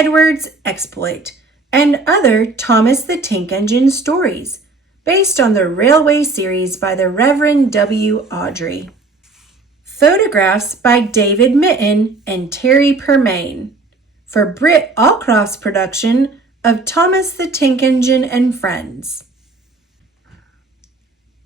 Edward's Exploit, and other Thomas the Tank Engine stories, based on the Railway series by the Reverend W. Awdry. Photographs by David Mitten and Terry Permain, for Britt Allcroft's production of Thomas the Tank Engine and Friends.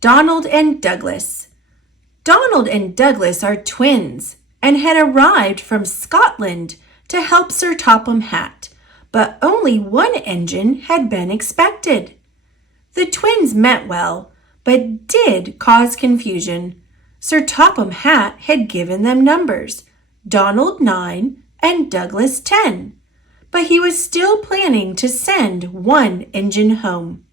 Donald and Douglas. Donald and Douglas are twins and had arrived from Scotland to help Sir Topham Hatt, but only one engine had been expected. The twins meant well, but did cause confusion. Sir Topham Hatt had given them numbers, Donald 9 and Douglas 10, but he was still planning to send one engine home.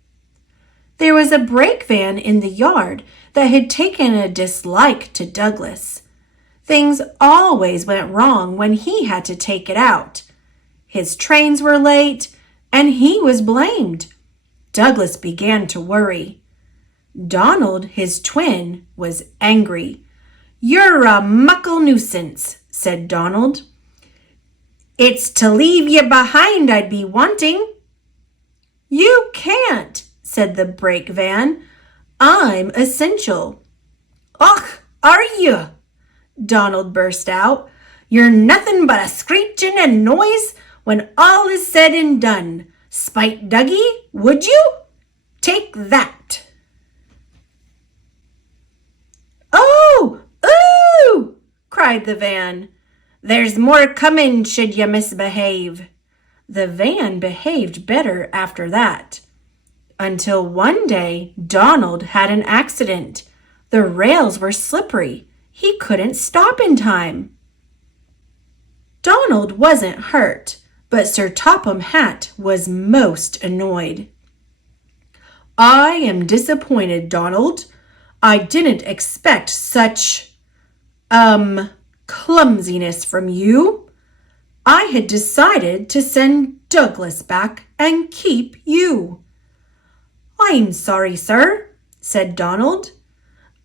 There was a brake van in the yard that had taken a dislike to Douglas. Things always went wrong when he had to take it out. His trains were late, and he was blamed. Douglas began to worry. Donald, his twin, was angry. "You're a muckle nuisance," said Donald. "It's to leave ye behind I'd be wanting." "You can't," said the brake van. "I'm essential." "Och, are you?" Donald burst out. "You're nothing but a screeching and noise when all is said and done. Spite Dougie, would you? Take that." "Oh, ooh!" cried the van. "There's more coming should you misbehave." The van behaved better after that. Until one day, Donald had an accident. The rails were slippery. He couldn't stop in time. Donald wasn't hurt, but Sir Topham Hatt was most annoyed. "I am disappointed, Donald. I didn't expect such, clumsiness from you. I had decided to send Douglas back and keep you." "I'm sorry, sir," said Donald.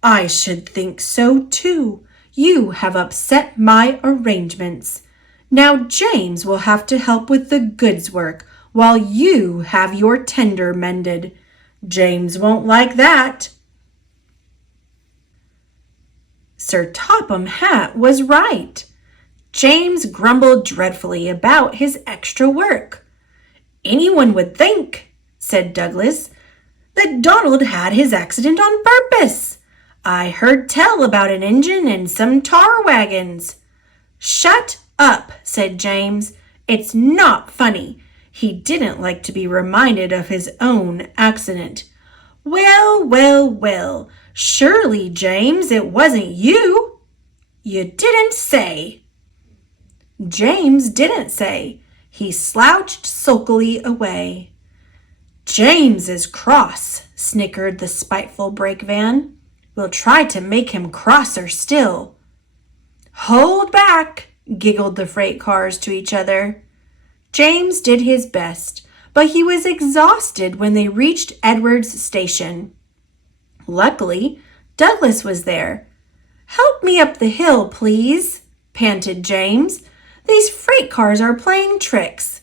"I should think so too. You have upset my arrangements. Now James will have to help with the goods work while you have your tender mended. James won't like that." Sir Topham Hatt was right. James grumbled dreadfully about his extra work. "Anyone would think," said Douglas, "that Donald had his accident on purpose. I heard tell about an engine and some tar wagons." "Shut up," said James. "It's not funny." He didn't like to be reminded of his own accident. "Well, well, well. Surely, James, it wasn't you." "You didn't say." James didn't say. He slouched sulkily away. "James is cross," snickered the spiteful brake van. "We'll try to make him crosser still." "Hold back," giggled the freight cars to each other. James did his best, but he was exhausted when they reached Edward's station. Luckily, Douglas was there. "Help me up the hill, please," panted James. "These freight cars are playing tricks."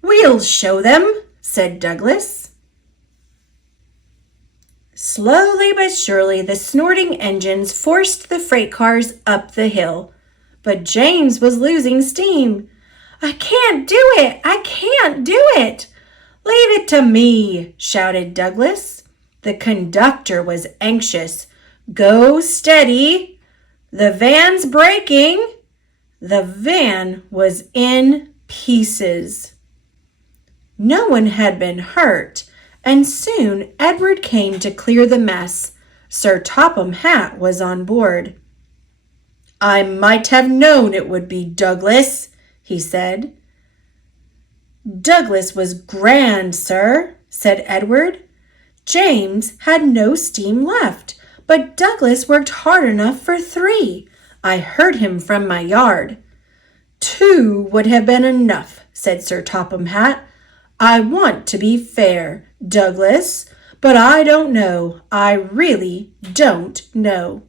"We'll show them," said Douglas. Slowly but surely, the snorting engines forced the freight cars up the hill. But James was losing steam. "I can't do it! I can't do it!" "Leave it to me," shouted Douglas. The conductor was anxious. "Go steady. The van's breaking." The van was in pieces. No one had been hurt, and soon Edward came to clear the mess. Sir Topham Hatt was on board. "I might have known it would be Douglas," he said. "Douglas was grand, sir," said Edward. James had no steam left, but Douglas worked hard enough for 3. I heard him from my yard. 2 would have been enough, said Sir Topham Hatt. "I want to be fair, Douglas, but I don't know. I really don't know."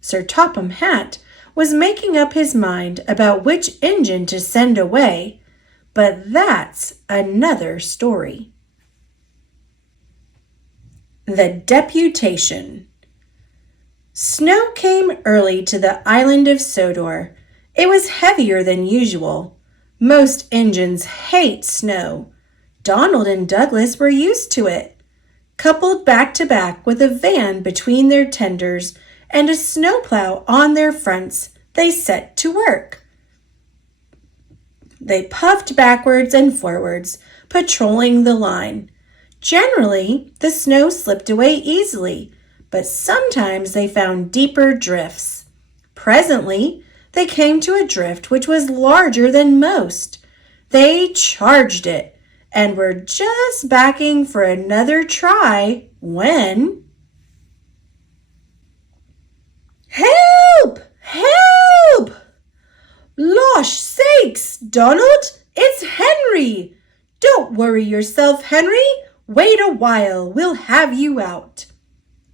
Sir Topham Hatt was making up his mind about which engine to send away, But that's another story. The Deputation. Snow came early to the Island of Sodor. It was heavier than usual. Most engines hate snow. Donald and Douglas were used to it. Coupled back to back with a van between their tenders and a snowplow on their fronts, they set to work. They puffed backwards and forwards, patrolling the line. Generally, the snow slipped away easily, but sometimes they found deeper drifts. Presently, they came to a drift which was larger than most. They charged it and were just backing for another try when... Help! Help! Losh sakes, Donald, it's Henry! Don't worry yourself, Henry. Wait a while, we'll have you out.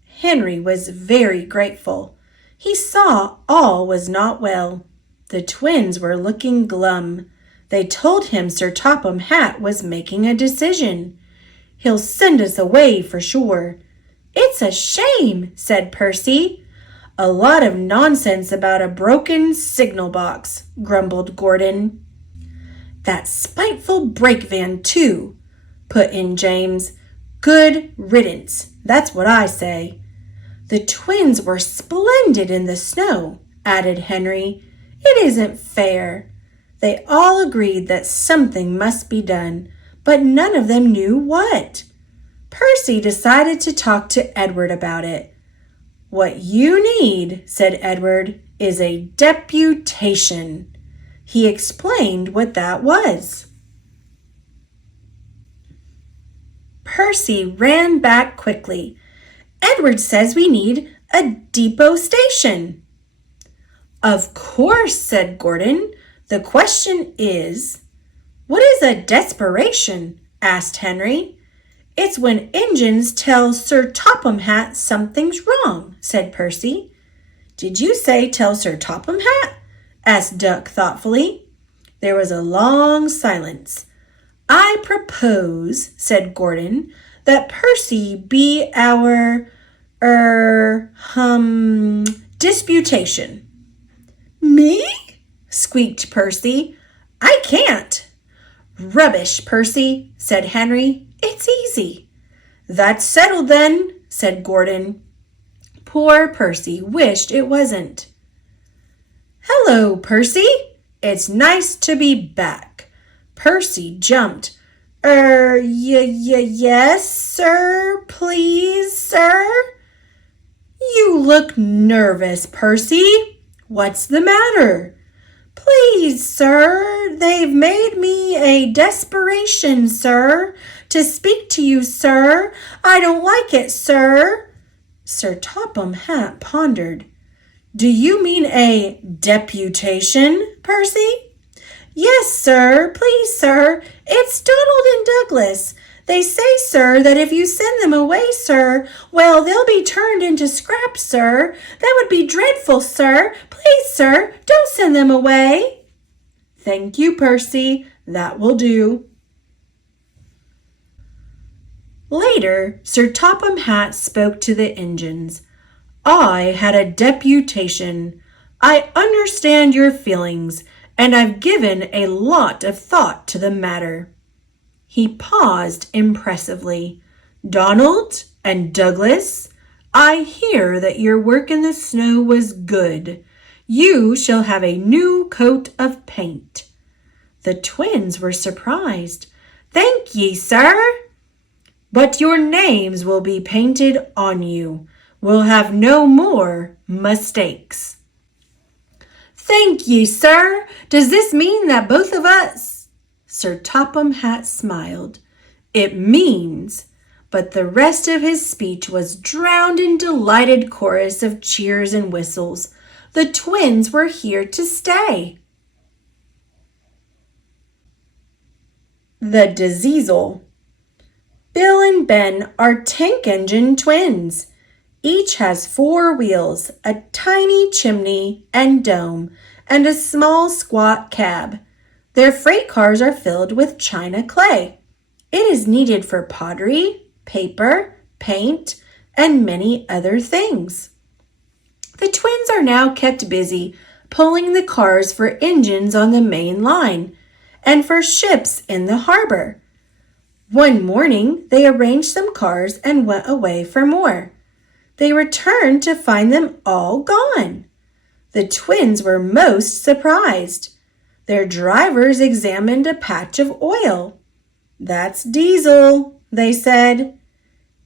Henry was very grateful. He saw all was not well. The twins were looking glum. They told him Sir Topham Hatt was making a decision. He'll send us away for sure. It's a shame, said Percy. A lot of nonsense about a broken signal box, grumbled Gordon. That spiteful brake van, too, put in James. Good riddance, that's what I say. The twins were splendid in the snow, added Henry. It isn't fair. They all agreed that something must be done, but none of them knew what. Percy decided to talk to Edward about it. What you need, said Edward, is a deputation. He explained what that was. Percy ran back quickly. Edward says we need a depot station. Of course, said Gordon. The question is, what is a desperation? Asked Henry. It's when engines tell Sir Topham Hatt something's wrong, said Percy. Did you say tell Sir Topham Hatt? Asked Duck thoughtfully. There was a long silence. I propose, said Gordon, that Percy be our, disputation. Me? Squeaked Percy. I can't. Rubbish, Percy, said Henry. It's easy. That's settled then, said Gordon. Poor Percy wished it wasn't. Hello, Percy. It's nice to be back. Percy jumped. Yes, sir, please, sir. You look nervous, Percy. What's the matter? Please, sir, they've made me a desperation, sir. To speak to you, sir. I don't like it, sir. Sir Topham Hatt pondered. Do you mean a deputation, Percy? Yes, sir. Please, sir. It's Donald and Douglas. They say, sir, that if you send them away, sir, well, they'll be turned into scraps, sir. That would be dreadful, sir. Please, sir, don't send them away. Thank you, Percy. That will do. Later, Sir Topham Hatt spoke to the engines. I had a deputation. I understand your feelings, and I've given a lot of thought to the matter. He paused impressively. Donald and Douglas, I hear that your work in the snow was good. You shall have a new coat of paint. The twins were surprised. Thank ye, sir. But your names will be painted on you. We'll have no more mistakes. Thank ye, sir. Does this mean that both of us? Sir Topham Hatt smiled. It means, but the rest of his speech was drowned in delighted chorus of cheers and whistles. The twins were here to stay. The Diesel. Bill and Ben are tank engine twins. Each has 4 wheels, a tiny chimney and dome, and a small squat cab. Their freight cars are filled with china clay. It is needed for pottery, paper, paint, and many other things. The twins are now kept busy pulling the cars for engines on the main line and for ships in the harbor. One morning, they arranged some cars and went away for more. They returned to find them all gone. The twins were most surprised. Their drivers examined a patch of oil. "That's diesel," they said.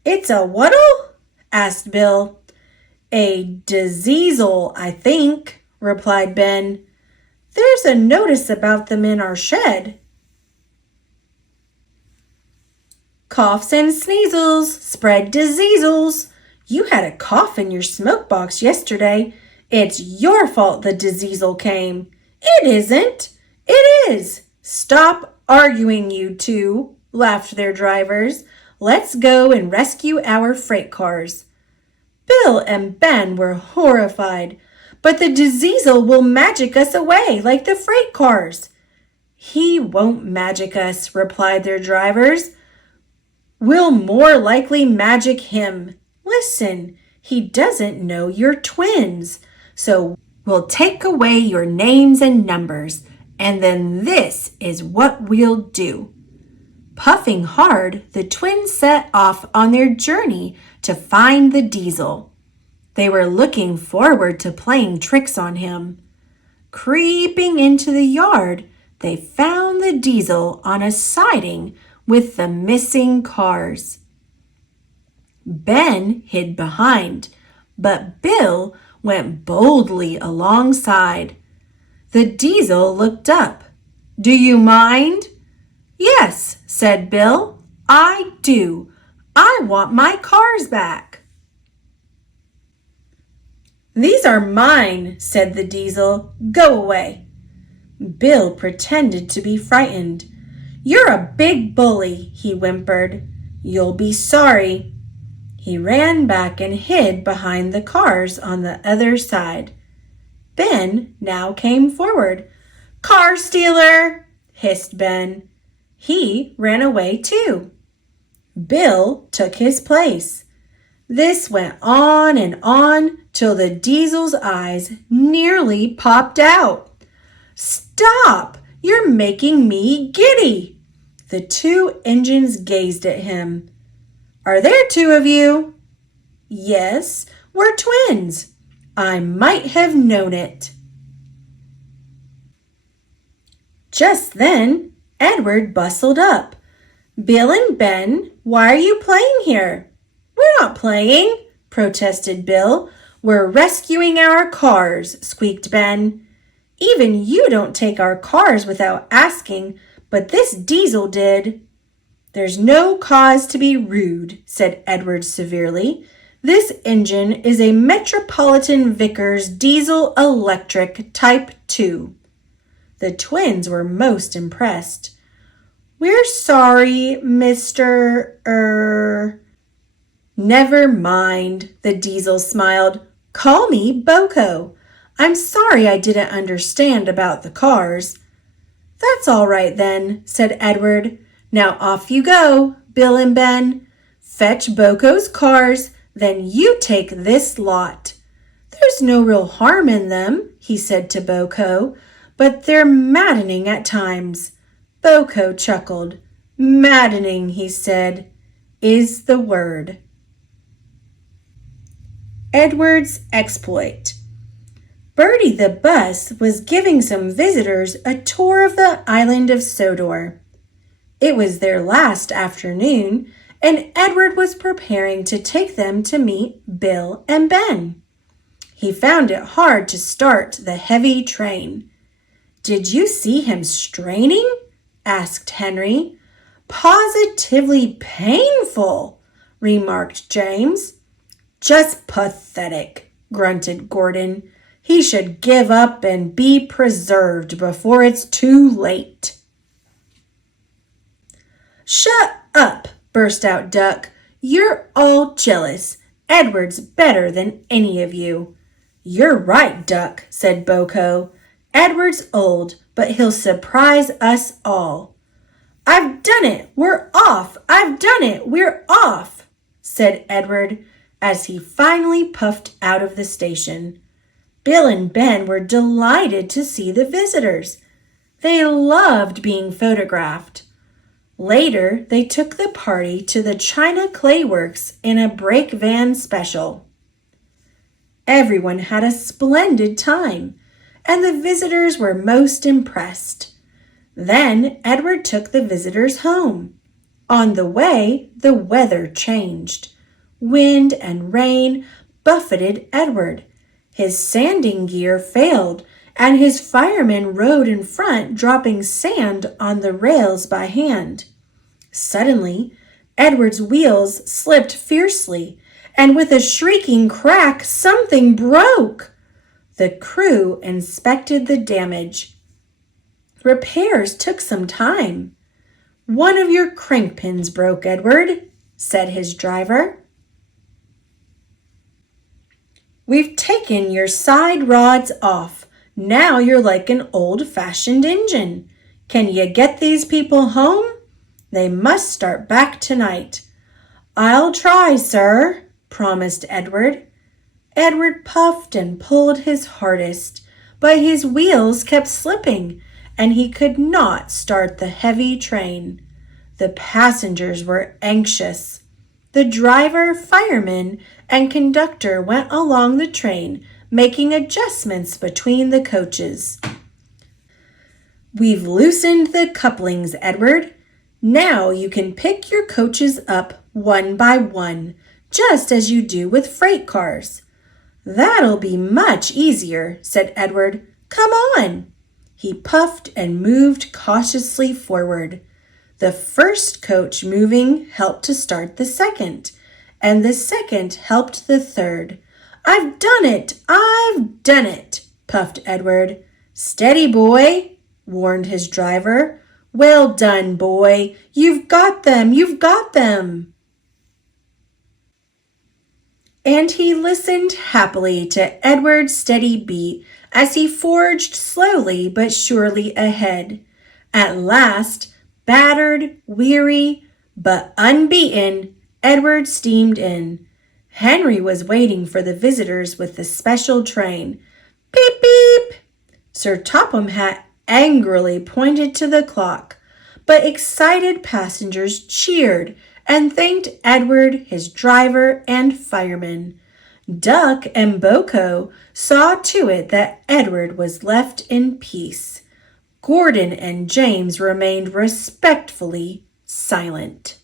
"It's a what'll?" asked Bill. "A diesel, I think," replied Ben. "There's a notice about them in our shed." Coughs and sneezels spread diseasels. You had a cough in your smoke box yesterday. It's your fault the diseasel came. "It isn't." "It is." "Stop arguing, you two," laughed their drivers. "Let's go and rescue our freight cars." Bill and Ben were horrified. "But the diseasel will magic us away like the freight cars." "He won't magic us," replied their drivers. "We'll more likely magic him. Listen, he doesn't know you're twins. So we'll take away your names and numbers, and then this is what we'll do." Puffing hard, the twins set off on their journey to find the diesel. They were looking forward to playing tricks on him. Creeping into the yard, they found the diesel on a siding with the missing cars. Ben hid behind, but Bill went boldly alongside. The diesel looked up. "Do you mind?" "Yes," said Bill. "I do. I want my cars back." "These are mine," said the diesel. "Go away." Bill pretended to be frightened. "You're a big bully," he whimpered. "You'll be sorry." He ran back and hid behind the cars on the other side. Ben now came forward. "Car stealer!" hissed Ben. He ran away too. Bill took his place. This went on till the diesel's eyes nearly popped out. "Stop! You're making me giddy!" The two engines gazed at him. "Are there two of you?" "Yes, we're twins." "I might have known it." Just then, Edward bustled up. "Bill and Ben, why are you playing here?" "We're not playing," protested Bill. "We're rescuing our cars," squeaked Ben. "Even you don't take our cars without asking, but this diesel did." "There's no cause to be rude," said Edward severely. "This engine is a Metropolitan Vickers diesel electric type 2. The twins were most impressed. "We're sorry, Mr. "Never mind," the diesel smiled. "Call me Boko. I'm sorry I didn't understand about the cars." "That's all right then," said Edward. "Now off you go, Bill and Ben. Fetch Boko's cars, then you take this lot." "There's no real harm in them," he said to Boko, "but they're maddening at times." Boko chuckled. "Maddening," he said, "is the word." Edward's exploit. Bertie the bus was giving some visitors a tour of the Island of Sodor. It was their last afternoon, and Edward was preparing to take them to meet Bill and Ben. He found it hard to start the heavy train. "Did you see him straining?" asked Henry. "Positively painful," remarked James. "Just pathetic," grunted Gordon. "He should give up and be preserved before it's too late." "Shut up," burst out Duck. "You're all jealous. Edward's better than any of you." "You're right, Duck," said Boko. Edward's old, but he'll surprise us all." "I've done it! We're off! I've done it! We're off!" said Edward as he finally puffed out of the station. Bill and Ben were delighted to see the visitors. They loved being photographed. Later, they took the party to the China Clay Works in a brake van special. Everyone had a splendid time, and the visitors were most impressed. Then Edward took the visitors home. On the way, the weather changed. Wind and rain buffeted Edward. His sanding gear failed, and his fireman rode in front, dropping sand on the rails by hand. Suddenly, Edward's wheels slipped fiercely, and with a shrieking crack, something broke. The crew inspected the damage. Repairs took some time. "One of your crank pins broke, Edward," said his driver. "We've taken your side rods off. Now you're like an old-fashioned engine. Can you get these people home? They must start back tonight." "I'll try, sir," promised Edward. Edward puffed and pulled his hardest, but his wheels kept slipping, and he could not start the heavy train. The passengers were anxious. The driver, fireman, and conductor went along the train, making adjustments between the coaches. "We've loosened the couplings, Edward. Now you can pick your coaches up one by one, just as you do with freight cars." "That'll be much easier," said Edward. "Come on." He puffed and moved cautiously forward. The first coach moving helped to start the second, and the second helped the third. "I've done it! I've done it!" puffed Edward. "Steady, boy," warned his driver. "Well done, boy. You've got them! You've got them!" And he listened happily to Edward's steady beat as he forged slowly but surely ahead. At last, battered, weary, but unbeaten, Edward steamed in. Henry was waiting for the visitors with the special train. "Beep, beep!" Sir Topham Hatt angrily pointed to the clock, but excited passengers cheered and thanked Edward, his driver, and firemen. Duck and Boko saw to it that Edward was left in peace. Gordon and James remained respectfully silent.